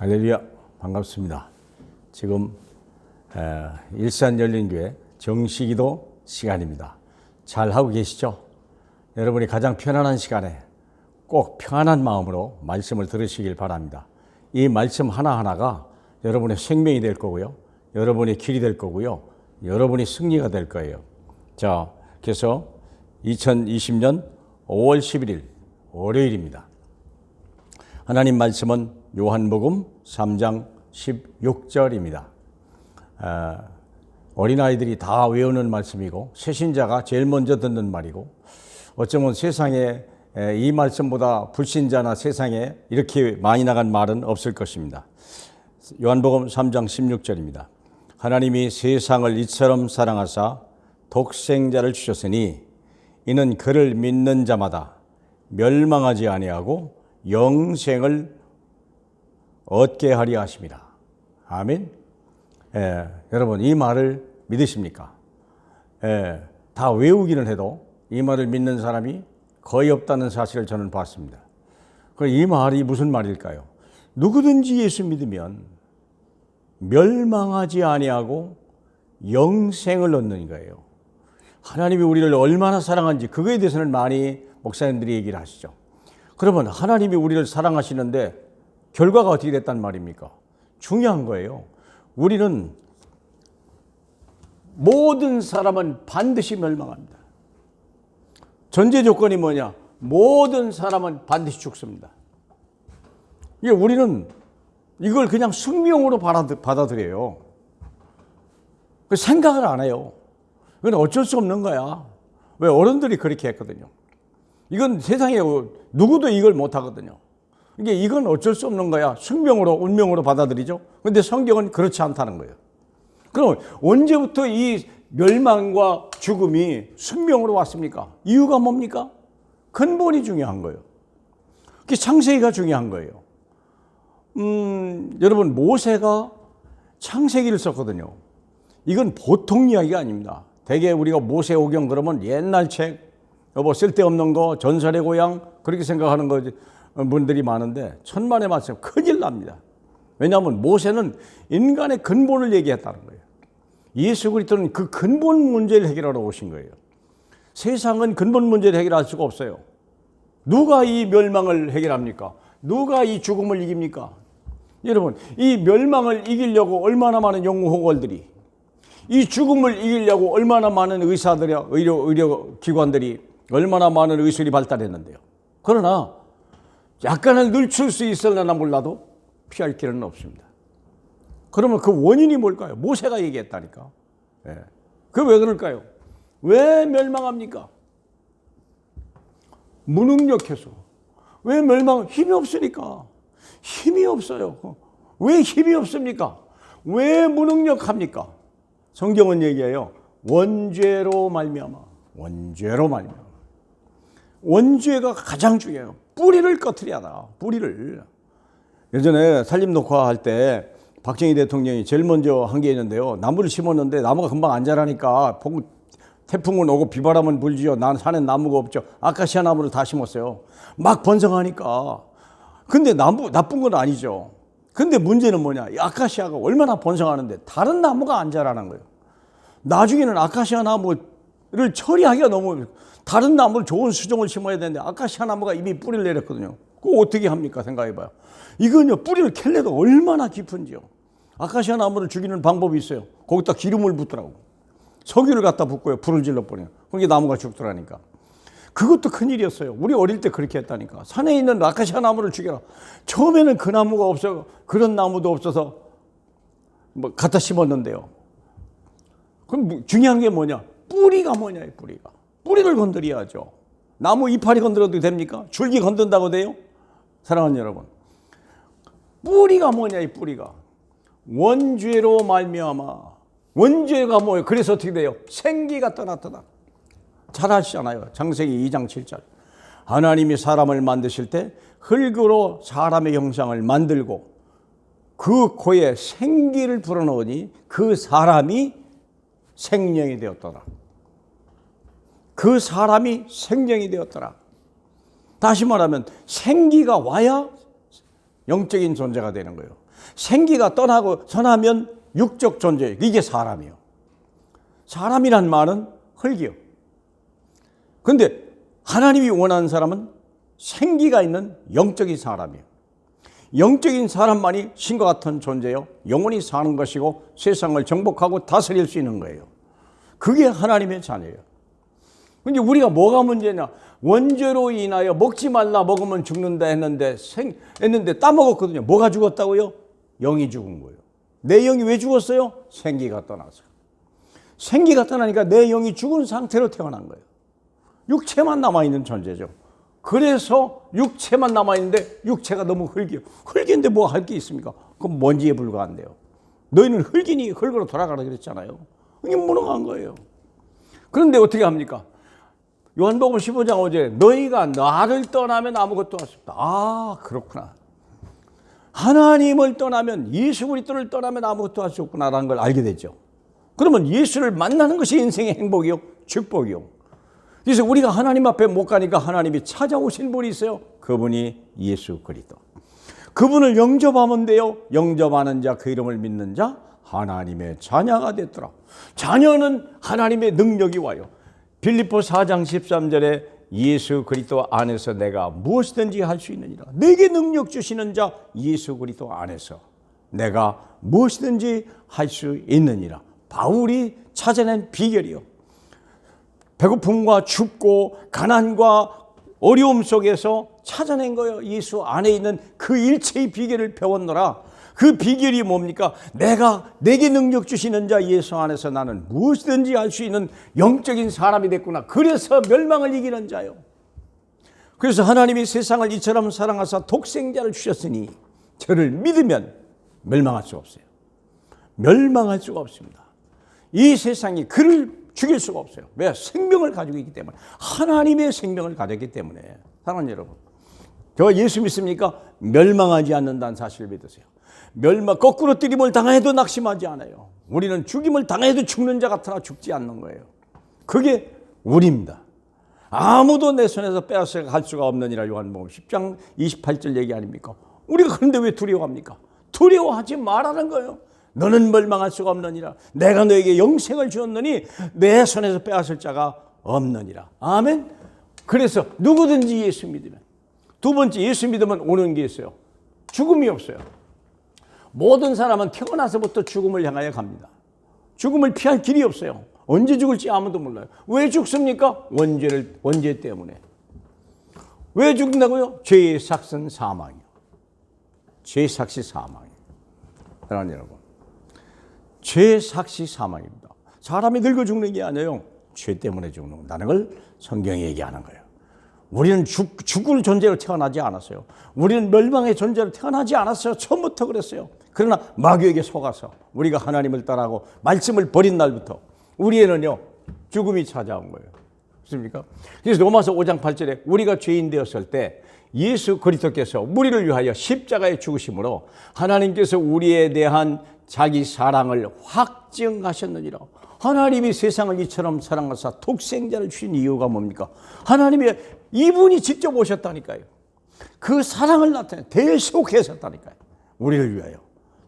할렐루야, 반갑습니다. 지금 일산열린교회 정시기도 시간입니다. 잘 하고 계시죠? 여러분이 가장 편안한 시간에 꼭 평안한 마음으로 말씀을 들으시길 바랍니다. 이 말씀 하나하나가 여러분의 생명이 될 거고요, 여러분의 길이 될 거고요, 여러분의 승리가 될 거예요. 자, 그래서 2020년 5월 11일 월요일입니다. 하나님 말씀은 요한복음 3장 16절입니다. 어린아이들이 다 외우는 말씀이고 새신자가 제일 먼저 듣는 말이고, 어쩌면 세상에 이 말씀보다 불신자나 세상에 이렇게 많이 나간 말은 없을 것입니다. 요한복음 3장 16절입니다. 하나님이 세상을 이처럼 사랑하사 독생자를 주셨으니 이는 그를 믿는 자마다 멸망하지 아니하고 영생을 얻게 하려 하심이라. 아멘. 여러분, 이 말을 믿으십니까? 다 외우기는 해도 이 말을 믿는 사람이 거의 없다는 사실을 저는 봤습니다. 이 말이 무슨 말일까요? 누구든지 예수 믿으면 멸망하지 아니하고 영생을 얻는 거예요. 하나님이 우리를 얼마나 사랑한지 그거에 대해서는 많이 목사님들이 얘기를 하시죠. 그러면 하나님이 우리를 사랑하시는데 결과가 어떻게 됐단 말입니까? 중요한 거예요. 우리는 모든 사람은 반드시 멸망합니다. 전제 조건이 뭐냐? 모든 사람은 반드시 죽습니다. 이게 우리는 이걸 그냥 숙명으로 받아들여요. 생각을 안 해요. 이건 어쩔 수 없는 거야. 왜? 어른들이 그렇게 했거든요. 이건 세상에 누구도 이걸 못 하거든요. 이건 어쩔 수 없는 거야. 숙명으로, 운명으로 받아들이죠. 그런데 성경은 그렇지 않다는 거예요. 그럼 언제부터 이 멸망과 죽음이 숙명으로 왔습니까? 이유가 뭡니까? 근본이 중요한 거예요. 그게 창세기가 중요한 거예요. 여러분, 모세가 창세기를 썼거든요. 이건 보통 이야기가 아닙니다. 대개 우리가 모세오경 그러면 옛날 책, 쓸데없는 거, 전설의 고향, 그렇게 생각하는 거지. 분들이 많은데 천만의 말씀 큰일 납니다. 왜냐하면 모세는 인간의 근본을 얘기했다는 거예요. 예수 그리스도는 그 근본 문제를 해결하러 오신 거예요. 세상은 근본 문제를 해결할 수가 없어요. 누가 이 멸망을 해결합니까? 누가 이 죽음을 이깁니까? 여러분, 이 멸망을 이기려고 얼마나 많은 연구호걸들이, 이 죽음을 이기려고 얼마나 많은 의사들이, 의료기관들이, 얼마나 많은 의술이 발달했는데요. 그러나 약간은 늦출 수 있을려나 몰라도 피할 길은 없습니다. 그러면 그 원인이 뭘까요? 모세가 얘기했다니까. 그게 왜 그럴까요? 왜 멸망합니까? 무능력해서. 왜 힘이 없으니까. 힘이 없어요. 왜 힘이 없습니까? 왜 무능력합니까? 성경은 얘기해요. 원죄로 말미암아. 원죄로 말미암아. 원죄가 가장 중요해요. 뿌리를 꺼트려야 하다. 뿌리를. 예전에 산림 녹화할 때 박정희 대통령이 제일 먼저 한 게 있는데요. 나무를 심었는데 나무가 금방 안 자라니까 태풍은 오고 비바람은 불지요. 난 산엔 나무가 없죠. 아카시아 나무를 다 심었어요. 막 번성하니까. 근데 나쁜 건 아니죠. 근데 문제는 뭐냐? 이 아카시아가 얼마나 번성하는데 다른 나무가 안 자라는 거예요. 나중에는 아카시아 나무를 처리하기가 너무, 다른 나무를 좋은 수종을 심어야 되는데 아카시아 나무가 이미 뿌리를 내렸거든요. 그거 어떻게 합니까? 생각해봐요. 이건요, 뿌리를 캘래가 얼마나 깊은지요. 아카시아 나무를 죽이는 방법이 있어요. 거기다 기름을 붓더라고. 석유를 갖다 붓고요, 불을 질러버려요. 그게 나무가 죽더라니까. 그것도 큰일이었어요. 우리 어릴 때 그렇게 했다니까. 산에 있는 아카시아 나무를 죽여라. 처음에는 그 나무가 없어, 그런 나무도 없어서 갖다 심었는데요. 그럼 중요한 게 뭐냐? 뿌리가 뭐냐, 뿌리가. 뿌리를 건드려야죠. 나무 이파리 건드려도 됩니까? 줄기 건든다고 돼요? 사랑하는 여러분, 뿌리가 뭐냐, 이 뿌리가. 원죄로 말미암아. 원죄가 뭐예요? 그래서 어떻게 돼요? 생기가 떠났다. 잘 아시잖아요. 창세기 2장 7절. 하나님이 사람을 만드실 때 흙으로 사람의 형상을 만들고 그 코에 생기를 불어넣으니 그 사람이 생명이 되었더라. 그 사람이 생명이 되었더라. 다시 말하면 생기가 와야 영적인 존재가 되는 거예요. 생기가 떠나면 육적 존재예요. 이게 사람이요. 사람이란 말은 흙이요. 그런데 하나님이 원하는 사람은 생기가 있는 영적인 사람이에요. 영적인 사람만이 신과 같은 존재요. 영원히 사는 것이고 세상을 정복하고 다스릴 수 있는 거예요. 그게 하나님의 자녀예요. 근데 우리가 뭐가 문제냐? 원죄로 인하여 먹지 말라 먹으면 죽는다 했는데 따먹었거든요. 뭐가 죽었다고요? 영이 죽은 거예요. 내 영이 왜 죽었어요? 생기가 떠나서. 생기가 떠나니까 내 영이 죽은 상태로 태어난 거예요. 육체만 남아있는 존재죠. 그래서 육체만 남아있는데 육체가 너무 흙이에요. 흙인데 뭐 할 게 있습니까? 그럼 먼지에 불과한데요. 너희는 흙이니 흙으로 돌아가라 그랬잖아요. 이게 무능한 거예요. 그런데 어떻게 합니까? 요한복음 15장 5절에 너희가 나를 떠나면 아무것도 할 수 없다. 아, 그렇구나. 하나님을 떠나면, 예수 그리스도를 떠나면 아무것도 할 수 없구나라는 걸 알게 됐죠. 그러면 예수를 만나는 것이 인생의 행복이요, 축복이요. 그래서 우리가 하나님 앞에 못 가니까 하나님이 찾아오신 분이 있어요. 그분이 예수 그리스도. 그분을 영접하면 돼요. 영접하는 자, 그 이름을 믿는 자 하나님의 자녀가 됐더라. 자녀는 하나님의 능력이 와요. 빌립보 4장 13절에 예수 그리스도 안에서 내가 무엇이든지 할 수 있느니라. 내게 능력 주시는 자 예수 그리스도 안에서 내가 무엇이든지 할 수 있느니라. 바울이 찾아낸 비결이요. 배고픔과 춥고 가난과 어려움 속에서 찾아낸 거예요. 예수 안에 있는 그 일체의 비결을 배웠노라. 그 비결이 뭡니까? 내게 능력 주시는 자 예수 안에서 나는 무엇이든지 할 수 있는 영적인 사람이 됐구나. 그래서 멸망을 이기는 자요. 그래서 하나님이 세상을 이처럼 사랑하사 독생자를 주셨으니 저를 믿으면 멸망할 수 없어요. 멸망할 수가 없습니다. 이 세상이 그를 죽일 수가 없어요. 왜? 생명을 가지고 있기 때문에. 하나님의 생명을 가졌기 때문에. 사랑하는 여러분, 저 예수 믿습니까? 멸망하지 않는다는 사실을 믿으세요. 거꾸로 뜨림을 당해도 낙심하지 않아요. 우리는 죽임을 당해도 죽는 자 같으나 죽지 않는 거예요. 그게 우리입니다. 아무도 내 손에서 빼앗아 갈 수가 없느니라. 요한복음 10장 28절 얘기 아닙니까? 우리가 그런데 왜 두려워합니까? 두려워하지 말라는 거예요. 너는 멸망할 수가 없느니라. 내가 너에게 영생을 주었느니 내 손에서 빼앗을 자가 없느니라. 아멘. 그래서 누구든지 예수 믿으면, 두 번째 예수 믿으면 오는 게 있어요. 죽음이 없어요. 모든 사람은 태어나서부터 죽음을 향하여 갑니다. 죽음을 피할 길이 없어요. 언제 죽을지 아무도 몰라요. 왜 죽습니까? 원죄 때문에. 왜 죽는다고요? 죄의 삭은 사망이요. 죄의 삭이 사망이에요. 사랑하는 여러분, 죄의 삭이 사망입니다. 사람이 늙어 죽는 게 아니에요. 죄 때문에 죽는다는 걸 성경이 얘기하는 거예요. 우리는 죽을 존재로 태어나지 않았어요. 우리는 멸망의 존재로 태어나지 않았어요. 처음부터 그랬어요. 그러나 마귀에게 속아서 우리가 하나님을 따라하고 말씀을 버린 날부터 우리에는요 죽음이 찾아온 거예요. 그렇습니까? 그래서 로마서 5장 8절에 우리가 죄인 되었을 때 예수 그리스도께서 우리를 위하여 십자가에 죽으심으로 하나님께서 우리에 대한 자기 사랑을 확증하셨느니라. 하나님이 세상을 이처럼 사랑하사 독생자를 주신 이유가 뭡니까? 하나님이 이분이 직접 오셨다니까요. 그 사랑을 나타내 대속하셨다니까요. 우리를 위하여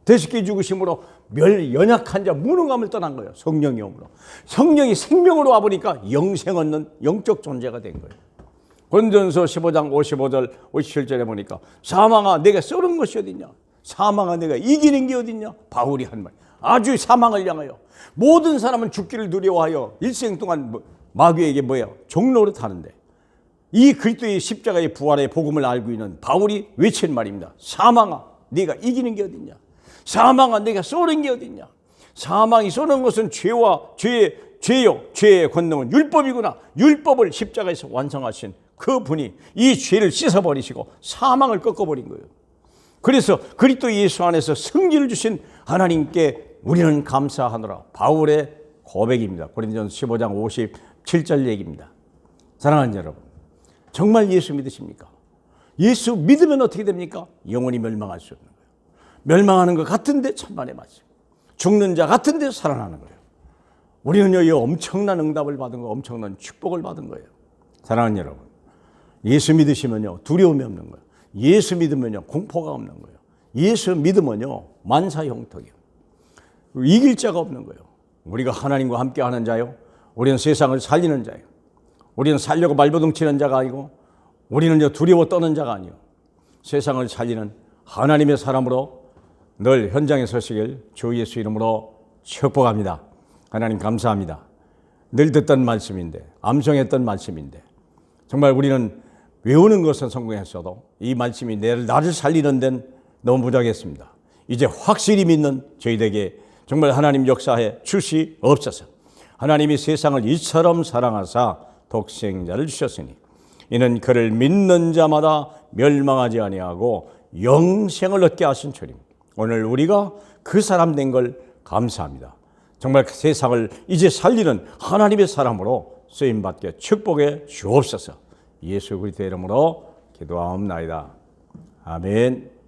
대속해 죽으심으로 연약한 자 무능함을 떠난 거예요. 성령이 오므로. 성령이 생명으로 와보니까 영생 얻는 영적 존재가 된 거예요. 고린도전서 15장 55절 57절에 보니까 사망아 내가 쏘는 것이 어딨냐? 사망아 내가 이기는 게 어딨냐? 바울이 한 말. 아주 사망을 향하여 모든 사람은 죽기를 두려워하여 일생 동안 마귀에게 종로를 타는데 이 그리스도의 십자가의 부활의 복음을 알고 있는 바울이 외친 말입니다. 사망아 네가 이기는 게 어딨냐? 사망아 내가 쏘는 게 어딨냐? 사망이 쏘는 것은 죄의 권능은 율법이구나. 율법을 십자가에서 완성하신 그 분이 이 죄를 씻어버리시고 사망을 꺾어버린 거예요. 그래서 그리스도 예수 안에서 승리를 주신 하나님께 우리는 감사하노라. 바울의 고백입니다. 고린도전서 15장 57절 얘기입니다. 사랑하는 여러분, 정말 예수 믿으십니까? 예수 믿으면 어떻게 됩니까? 영원히 멸망할 수 없는 거예요. 멸망하는 것 같은데 천만의 말씀. 죽는 자 같은데 살아나는 거예요. 우리는요, 이 엄청난 응답을 받은 거, 엄청난 축복을 받은 거예요. 사랑하는 여러분, 예수 믿으시면요, 두려움이 없는 거예요. 예수 믿으면요, 공포가 없는 거예요. 예수 믿으면요 만사형통이에요. 이길 자가 없는 거예요. 우리가 하나님과 함께 하는 자요, 우리는 세상을 살리는 자예요. 우리는 살려고 발버둥치는 자가 아니고, 우리는 두려워 떠는 자가 아니요, 세상을 살리는 하나님의 사람으로 늘 현장에 서시길 주 예수 이름으로 축복합니다. 하나님 감사합니다. 늘 듣던 말씀인데, 암송했던 말씀인데, 정말 우리는 외우는 것은 성공했어도 이 말씀이 나를 살리는 데는 너무 부족했습니다. 이제 확실히 믿는 저희에게 정말 하나님 역사에 주시옵소서. 하나님이 세상을 이처럼 사랑하사 독생자를 주셨으니 이는 그를 믿는 자마다 멸망하지 아니하고 영생을 얻게 하신 주님. 오늘 우리가 그 사람 된 걸 감사합니다. 정말 세상을 이제 살리는 하나님의 사람으로 쓰임받게 축복해 주옵소서. 예수 그리스도의 이름으로 기도하옵나이다. 아멘.